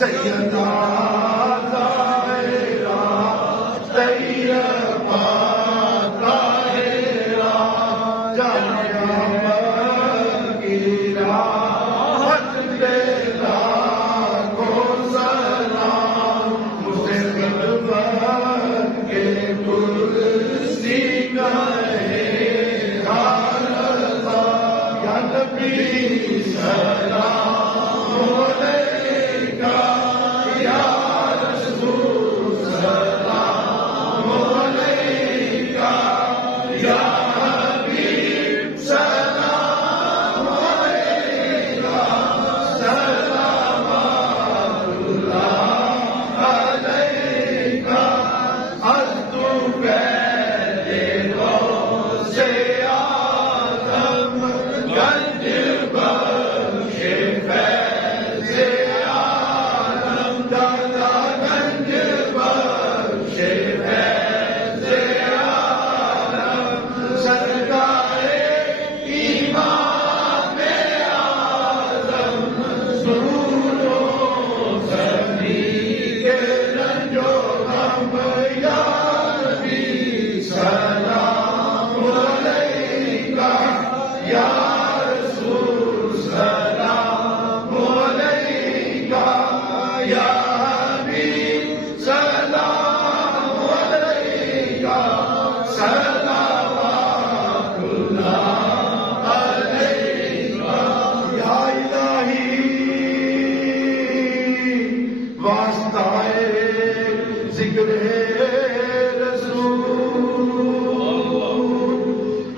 सैयदा ज़ाहिरा तैयबा ताहिरा जामिया मकीरा हज दे लाखों सलाम मुझे खिदमत के कुर्सी कहे हर रज़ा या नबी सलाम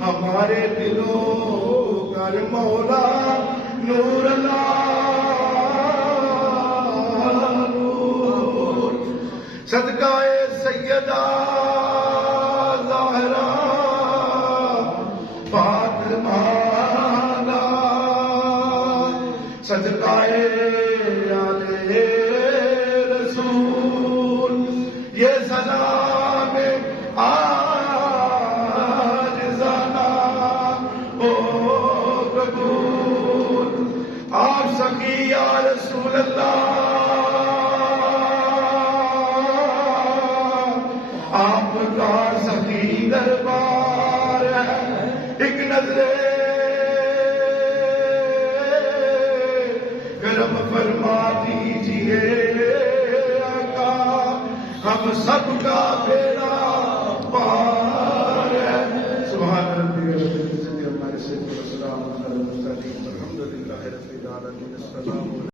हमारे दिलों कर मौला नूर नूर सदकाए सैयदा ज़ाहिरा फातिमा सदकाए आले रसूल ये सलाम आप सकी या रसूल अल्लाह आपका सखी दरबार है एक नजरे करम फरमा दीजिए आका हम सबका बेड़ा पार है सुभान रब्बिल